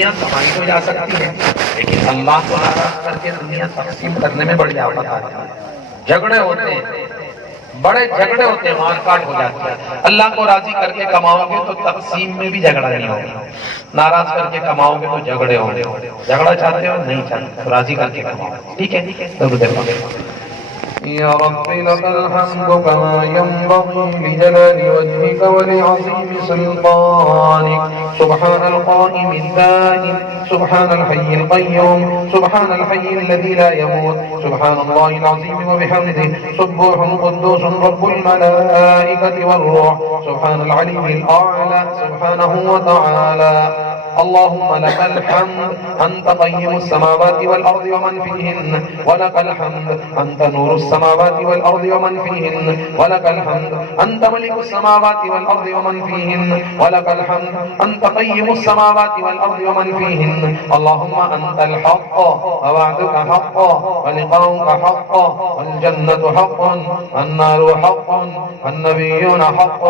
دنیا کمائی تو جا سکتی ہے، لیکن اللہ کو ناراض کر کے دنیا تقسیم کرنے میں بڑی آفت آتی ہے، جھگڑے ہوتے ہیں، بڑے جھگڑے ہوتے ہیں، مار کاٹ ہو جاتی ہے۔ اللہ کو راضی کر کے کماؤ گے تو تقسیم میں بھی جھگڑا نہیں ہوگا، ناراض کر کے کماؤ گے تو جھگڑے ہوں گے۔ جھگڑا چاہتے ہو نہیں چاہتے تو راضی کر کے کماؤ، ٹھیک ہے؟ درود پاک۔ يا رب لك الحمد كما ينبغي لجلال وجهك ولعظيم سلطانك، سبحان القائم الدائم، سبحان الحي القيوم، سبحان الحي الذي لا يموت، سبحان الله العظيم وبحمده، سبوح قدوس رب الملائكة والروح، سبحان العلي الأعلى سبحانه وتعالى. اللهم لك الحمد أنت قيم السماوات والأرض ومن فيهن، ولك الحمد أنت نور السماوات والأرض ومن فيهن، ولك الحمد أنت ملك السماوات والأرض ومن فيهن، ولك الحمد أنت قيم السماوات والأرض ومن فيهن. اللهم أنت الحق ووعدك حق ولقاؤك حق والجنة حق والنار حق والنبيون حق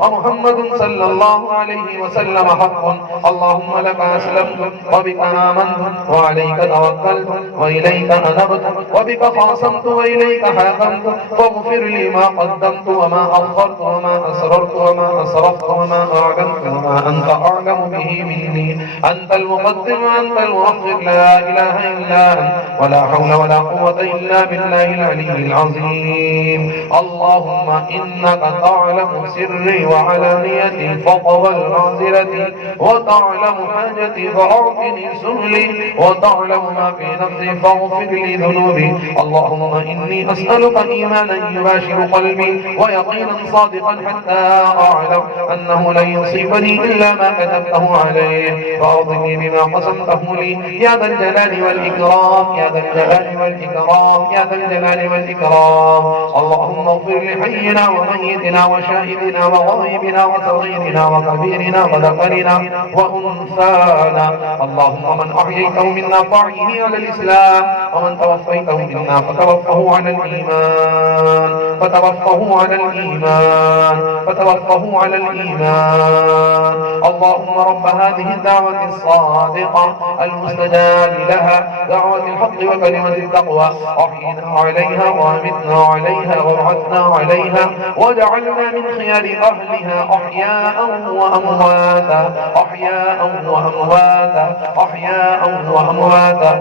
ومحمد صلى الله عليه وسلم حق. اللهم لك أسلمت وبك آمنت وعليك توكلت وإليك أنبت وبك خاصمت وإليك حاكمت، فاغفر لي ما قدمت وما أخرت وما أسررت وما أسرفت وما أعلنت وما أنت أعلم به مني. أنت المقدم وأنت المؤخر، لا إله إلا أنت، ولا حول ولا قوة إلا بالله العلي العظيم. اللهم إنك تعلم سري وعلانيتي فاقبل معذرتي، وتعلم حاجتي فأعطني سؤلي، وتعلم ما في نفسي فاغفر لي ذنوبي. اللهم إني أسألك إيمانا يباشر قلبي ويقينا صادقا حتى أعلم أنه لن يصيبني إلا ما كتبته عليه، فأرضني بما قسمته لي يا ذا الجلال والإكرام، يا ذا الجلال والإكرام، يا ذا الجلال والإكرام. اللهم اغفر لحينا وميتنا وشاهدنا وغائبنا وصغيرنا وكبيرنا وذكرنا وأنثانا. اللهم من أحييته منا فأحيه على الإسلام، ومن توفيته منا فتوفه على الإيمان، فتوفه على الإيمان، فتوفه على الإيمان. اللهم رب هذه الدعوة الصادقة المستجاب لها، دعوة الحق وكلمة التقوى، أحينا عليها وأمتنا عليها وابعثنا عليها، واجعلنا من خيار أهلها أحياء وأمواتا، أحياء وأمواتا، أحياء وأمواتا.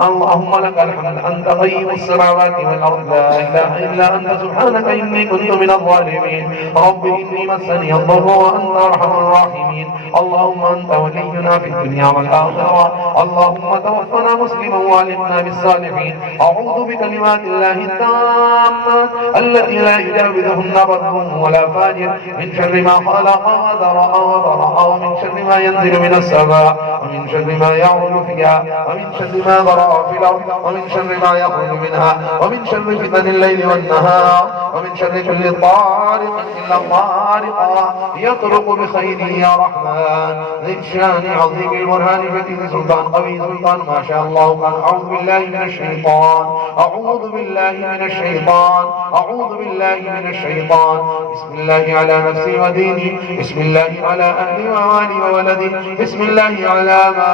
اللهم لك الحمد أنت قيم السماوات والأرض، لا إله إلا أنت، سبحانك إني كنت من الظالمين. رب إني مسني الضر وأنت أرحم الراحمين. اللهم أنت ولينا في الدنيا والآخرة. اللهم توفنا مسلما وألحقنا بالصالحين. أعوذ بكلمات الله التامات التي لا يجاوزهن بر ولا فاجر، من شر ما خلق وذرأ وبرأ، ومن شر ما ينزل من السماء، ومن شر ما يعرج فيها، ومن شر ما ذرأ في الأرض، ومن شر ما يخرج منها، ومن شر فتن الليل والنهار، ومن شر كل طارق إلا طارق يطرق بخير يا رحمن. ذي الشان عظيم البرهان فتيل سلطان قوي سلطان ما شاء الله كان. أعوذ بالله من الشيطان، أعوذ بالله من الشيطان، أعوذ بالله من الشيطان. بسم الله على نفسي وديني، بسم الله على أهلي ومالي وولدي، بسم الله على ما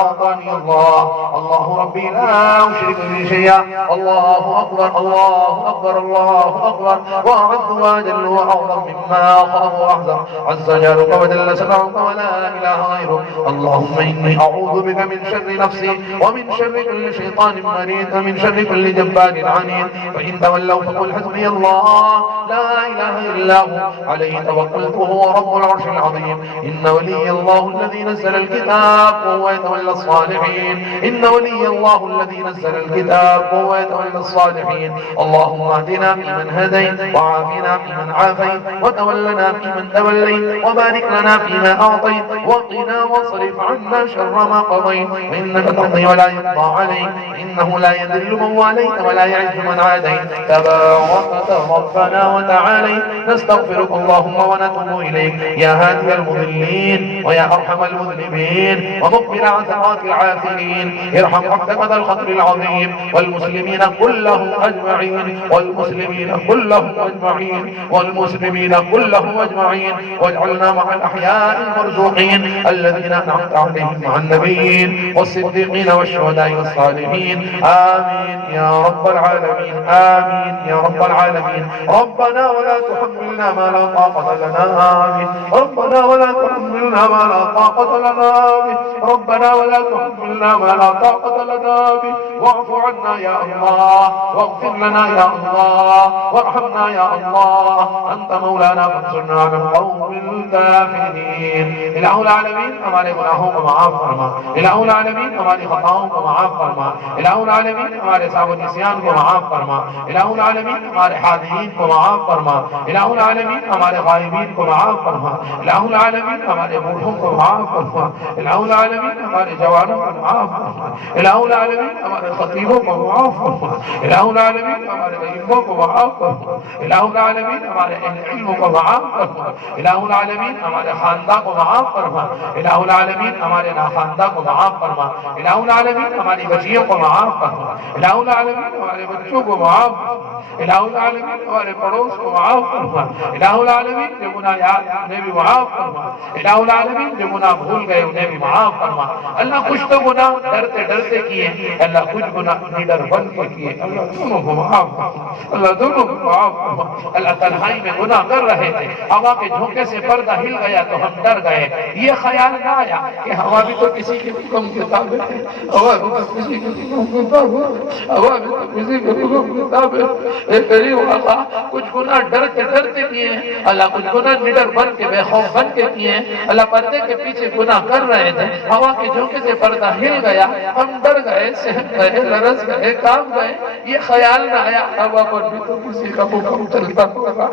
أعطاني الله. الله ربي لا أشرك به شيئا. الله أكبر، الله أكبر، الله أكبر، وأعز وأجل وأعظم مما أخاف وأحذر، عز جارك وجل سمعك ولا إله غيرك. اللهم إني أعوذ بك من شر نفسي، ومن شر كل شيطان مريد، ومن شر كل جبار عنيد. فإن تولوا فقل حسبي الله لا إله إلا هو عليه توكلت وهو رب العرش العظيم. إن ولي الله الذي نزل الكتاب وهو يتولى الصالحين، إن ولي الله الذي نزل الكتاب وهو يتولى الصالحين. اللهم اهدنا فيمن هديت، وعافنا فيمن عافيت، وتولنا فيمن توليت، وبارك لنا فيما أعطيت، وقنا واصرف عنا شر ما قضيت، وإنك تقضي ولا يقضى عليك، إنه لا يذل من واليت ولا يعز من عاديت، تباركت ربنا وتعاليت. نستغفرك اللهم ونتوب إليك يا هادي المضلين ويا أرحم المذنبين ومقبل عثرات العاثرين. ارحم عبدك ذا الخطر العظيم والمسلمين كلهم أجمعين، والمسلمين كلهم أجمعين والمسلمين كلهم أجمعين، واجعلنا مع الأحياء المرزوقين الذين أنعمت عليهم مع النبيين والصديقين والشهداء والصالحين. آمين يا رب العالمين، آمين يا رب العالمين. ربنا ولا تحملنا ما لا طاقة لنا به، ربنا ولا تحملنا ما لا طاقة لنا به، ربنا ولا تحملنا ما لا طاقة لنا به. واعف عنا يا الله، واغفر لنا يا الله، وارحمنا يا الله. أنت مولانا فانصرنا على القوم الكافرين. الہ العالمین ہمارے گناہوں کو معاف فرما، الہ العالمین ہماری خطاؤں کو معاف فرما، الہ العالمین ہمارے سہو و نسیان کو معاف فرما، الہ العالمین ہمارے حاضرین کو معاف فرما، الہ العالمین ہمارے غائبین کو معاف فرما، الہ العالمین ہمارے بوڑھوں کو معاف فرما، الہ العالمین ہمارے جوانوں کو معاف فرما، الہ العالمین ہمارے خطیبوں کو معاف فرما، الہ العالمین ہمارے غریبوں کو معاف فرما، الہ العالمین ہمارے اہل علم کو معاف فرما، الہ العالمین ہمارے خاندان کو معاف فرما، الہ العالمین ہمارے ناخواندہ کو معاف فرما، الہ العالمین ہماری بچیوں کو معاف فرما، الہ العالمین ہمارے بچوں کو معاف فرما، الہ العالمین ہمارے پڑوس کو معاف فرما، الہ العالمین جو گناہ یاد ہیں انہیں بھی معاف فرما، الہ العالمین جو گناہ بھول گئے انہیں بھی معاف فرما۔ اللہ کچھ تو گناہ ڈرتے ڈرتے کیے، اللہ کچھ گناہ نڈر بن کے کیے، اللہ دونوں کو معاف فرما، اللہ دونوں کو معاف فرما۔ اللہ تنہائی میں گناہ کر رہے تھے، ہوا کے جھونکے سے پردہ ہل گیا تو ہم ڈر گئے، یہ خیال نہ آیا کہ ہوا بھی تو کسی کے حکم کے تابع ہے، ہوا بھی تو کسی کے حکم کے تابع ہے، ہوا بھی تو کسی کے حکم کے تابع ہے۔ اے کریم اللہ، کچھ گناہ ڈرتے ڈرتے کیے ہیں، اللہ کچھ گناہ نڈر بن کے بے خوف بن کے کیے ہیں، اللہ پردے کے پیچھے گناہ کر رہے تھے، ہوا کے جھونکے سے پردہ ہل گیا، ہم ڈر گئے، سہم گئے، لرز گئے، کام گئے، یہ خیال نہ آیا ہوا پر بھی تو کسی کا حکم چلتا ہوگا۔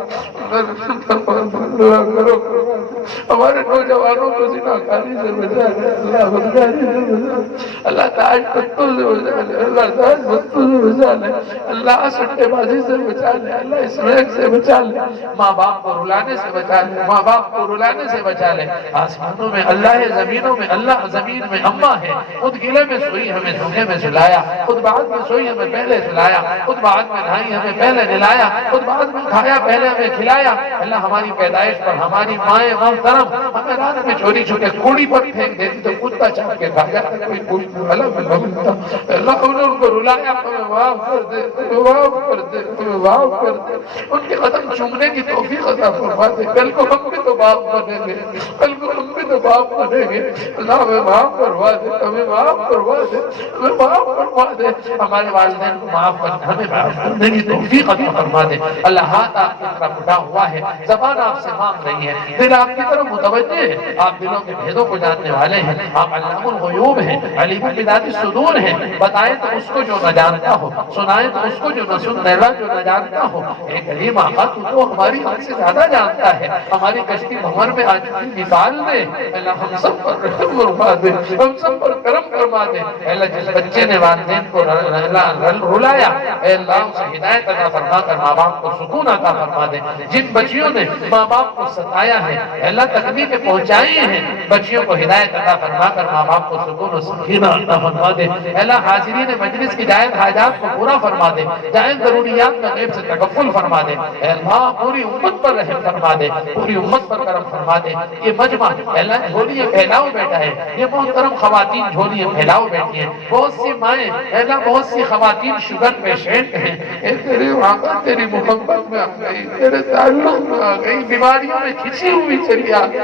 ہمارے نوجوانوں کو زناکاری سے بچا لے، اللہ بدکاری سے بچا لے، اللہ تاج پتوں سے بچا لے، اللہ تاج پتوں سے بچا لے، اللہ سٹے بازی سے بچا لے، اللہ اسمیک سے بچا لے، ماں باپ کو رلانے سے بچا لے، ماں باپ کو رلانے سے بچا لے۔ آسمانوں میں اللہ ہے، زمینوں میں اللہ، زمین میں اماں ہے، خود گلے میں سوئی ہمیں دھوکے میں سلایا، خود بعد میں سوئی ہمیں پہلے سلایا، خود بعد میں نہائی ہمیں پہلے نلایا، خود بعد میں کھایا پہلے ہمیں کھلایا۔ اللہ ہماری پیدائش پر ہماری مائیں محترم ہمیں رات میں چوری چھپے کوڑی پر پھینک دیتی تو کتا چاپ کے کھا جاتا، کوئی کوئی الگ ملتا۔ اللہ انہوں نے ان کو رلایا، ہمیں معاف کر دے، ہمیں معاف کر دے، ہمیں معاف کر دے، ان کے قدم چومنے کی توفیق عطا فرما دے۔ کل کو ہم بھی تو باپ بنیں گے، کل کو ہم بھی تو باپ بنیں گے، اللہ ہمیں معاف کروا دے، ہمیں معاف کروا دے، ہمیں معاف کروا دے۔ ہمارے والدین کو معاف کر ہمیں معاف کرنے کی توفیق عطا فرما دے۔ اللہ ہاتھ آپ کی طرف اٹھا ہوا ہے، زبان آپ سے مانگ رہی ہے، دل آپ کی طرف متوجہ ہے، آپ دلوں کے بھیدوں کو جاننے والے ہیں، آپ علام الغیوب ہیں، علیم بذات الصدور ہیں۔ بتائیں تو اس کو جو نہ جانتا ہو، سنائیں تو اس کو جو نہ سن رہا جو نہ جانتا ہو۔ اے کریم آقا، تو ہماری حد سے زیادہ جانتا ہے، ہماری کشتی بھنور میں آج نکال دے، اللہ ہم سب پر رحم فرما دے، ہم سب پر کرم فرما دے۔ اللہ جس بچے نے والدین کو رلایا، اے اللہ اسے ہدایت عطا فرما کر ماں باپ کو سکون عطا فرما دے۔ جن بچیوں نے ماں باپ کو ستایا ہے، اللہ تکلیفیں پہنچائی ہیں، بچیوں کو ہدایت عطا فرما کر ماں باپ کو سکون و سکینہ عطا فرما دے۔ اللہ حاضرین مجلس کی جائز حاجات کو پورا فرما دے، جائز ضروریات کا غیب سے تکفل فرما دے۔ اے اللہ پوری امت پر رحم فرما دے، پوری امت پر کرم فرما دے۔ یہ مجمع اللہ جھولیاں پھیلاؤ بیٹا ہے، یہ محترم خواتین جھولیاں پھیلاؤ بیٹھی ہیں، بہت سی مائیں اللہ بہت سی خواتین شوگر پیشنٹ ہیں۔ اے تیرے آقا تیری محبت میں آ گئی، تیرے تعلق میں آ گئی، بیماریوں میں کھچی ہوئی چلی آ گئی۔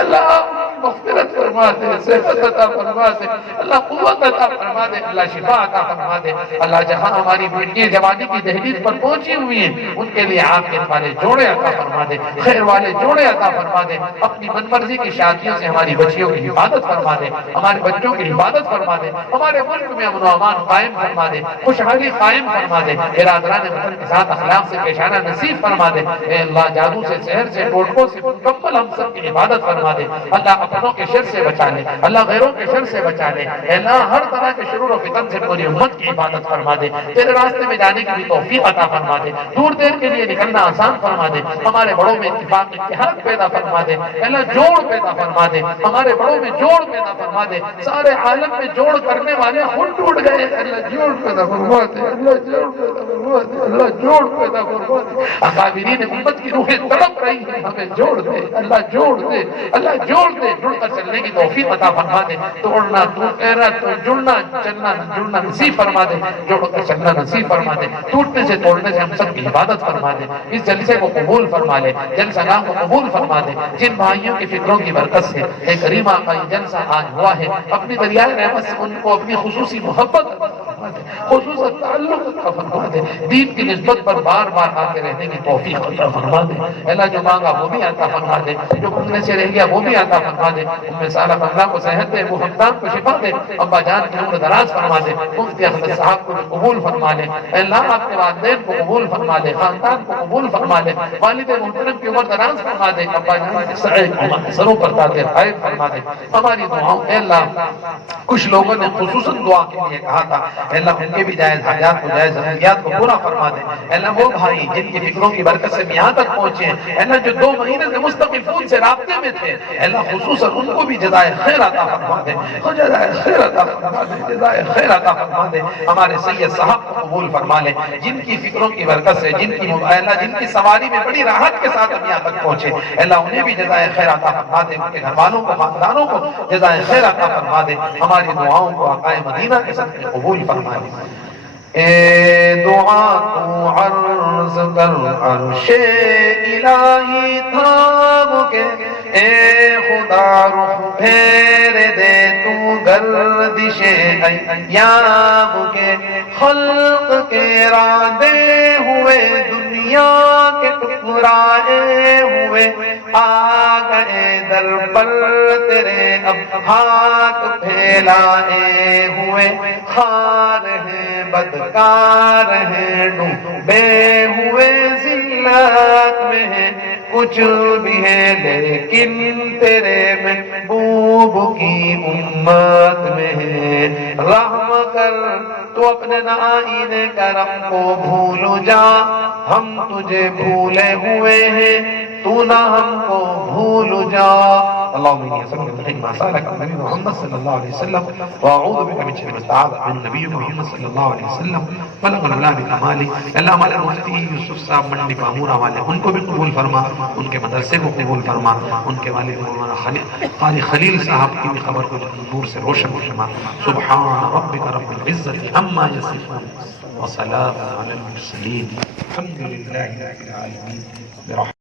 اللہ مغفرت فرما دے، صحت عطا فرما دے، اللہ قوت عطا فرما دے، اللہ شفا عطا فرما دے۔ اللہ جہاں ہماری بیٹیاں جوانی کی دہلیز پر پہنچی ہوئی ہیں، ان کے لیے عافیت والے جوڑے عطا فرما دے، خیر والے جوڑے عطا فرما دے۔ اپنی من مرضی کی شادیوں سے ہماری بچیوں کی حفاظت فرما دے، ہمارے بچوں کی حفاظت فرما دے، ہمارے ملک میں امن و امان قائم فرما دے، خوشحالی قائم فرما دے، برادران وطن کے ساتھ اخلاق سے پیش آنا نصیب فرما دے۔ اے اللہ جادو سے، سحر سے، ٹوٹکوں سے مکمل ہم سب کی حفاظت فرما دے۔ اللہ طاقتوں کے شر سے بچا لے، اللہ غیروں کے شر سے بچا لے، اے اللہ ہر طرح کے شرور و فتن سے پوری امت کی حفاظت فرما دے، تیرے راستے میں جانے کی بھی توفیق عطا فرما دے، دور دیر کے لیے نکلنا آسان فرما دے، ہمارے بڑوں میں اتفاق اتحاد پیدا فرما دے، اے اللہ جوڑ پیدا فرما دے، ہمارے بڑوں میں جوڑ پیدا فرما دے، سارے عالم میں جوڑ کرنے والے خود ٹوٹ گئے، اللہ جوڑ پیدا فرما دے، اللہ جوڑ پیدا فرما دے، اللہ جوڑ پیدا فرما دے، اکابرین امت کی روحیں تڑپ رہی ہیں، ہمیں جوڑ دے، اللہ جوڑ دے، اللہ جوڑ دے، جڑ کر چلنے کی توفیق عطا فرما دے، توڑنا ٹوٹنا تو جڑنا چلنا جڑنا نصیب فرما دے، جوڑ کر چلنا نصیب فرما دے، ٹوٹنے سے توڑنے سے ہم سب کی عبادت فرما دے، اس جلسے کو قبول فرما لے، جلسہ نام کو قبول فرما دے، جن بھائیوں کی فکروں کی برکت سے اے کریم آقا یہ جلسہ آج ہوا ہے، اپنی دریائے رحمت سے ان کو اپنی خصوصی محبت فرما دے، خصوصاً تعلق عطا فرما دے، دین کی نسبت پر بار بار آ کے رہنے کی توفیق عطا فرما دے، اللہ جو مانگا وہ بھی عطا فرما دے، جو کھلنے سے رہ گیا وہ بھی عطا فرما دے، ام سالہ اللہ کو صحت دے، وہ حمدان کو شفا دے، ابا جان کی عمر دراز فرما دے، مفتی احمد صاحب کو بھی قبول فرما لے، اے اللہ آپ کے والدین کو قبول فرما لے، خاندان کو قبول فرما لے، والد محترم کی عمر دراز فرما دے، ابا جان کے سروں پر تاج قائم فرما دے، ہماری دعاؤں اے اللہ کچھ لوگوں نے خصوصاً دعا کے لیے کہا تھا، اے اللہ ان کے بھی جائز حاجات کو جائز ضروریات کو پورا فرما دے، اے اللہ وہ بھائی جن کی فکروں کی برکت سے یہاں تک پہنچے ہیں، اے اللہ جو 2 مہینے سے مستقل فون سے رابطے میں تھے، اے اللہ خصوصاً ان کو بھی جزائے خیر عطا فرما دے، جزائے خیر عطا فرما دے، جزائے خیر عطا فرما دے، ہمارے سید صاحب کو قبول فرما لے، جن کی فکروں کی برکت سے جن کی اے اللہ جن کی سواری میں بڑی راحت کے ساتھ ہم یہاں تک پہنچے، اے اللہ انہیں بھی جزائے خیر عطا فرما دے، ان کے گھر والوں کو خاندانوں کو جزائے خیر عطا فرما دے، ہماری دعاؤں کو آقائے مدینہ کے صدقے قبول فرما لے۔ اے دعا تو عرض کر عرش الہی تھام کے، اے خدا رخ پھیر دے تو گردش ایام کے، خلق کے راندے ہوئے دنیا کے ٹکرائے ہوئے آ گئے در پر تیرے، اب ہاتھ پھیلائے ہوئے، خار ہیں بدکار ہیں ڈوبے ہوئے ذلت میں ہیں، کچھ بھی ہے لیکن تیرے محبوب کی امت میں ہے، رحم کر تو اپنے نائین کرم کو بھول جا، ہم تجھے بھولے ہوئے ہیں، تو نہ ہم کو بھول جا۔ اللهم اني اسالك من خير ما سالك النبي محمد صلى الله عليه وسلم، واعوذ بك من شر ما استعاذ من النبي محمد صلى الله عليه وسلم، بلغ العلا بكماله۔ اللہ ہمارے مفتی یوسف صاحب منڈی پامورا والے ان کو بھی قبول فرما، ان کے مدرسے کو قبول فرما، ان کے والد مولانا قاری خلیل صاحب کی بھی خبر کو نور سے روشن فرما۔ سبحان ربک رب العزة عما يصفون وسلام على المرسلين، الحمد لله رب العالمين۔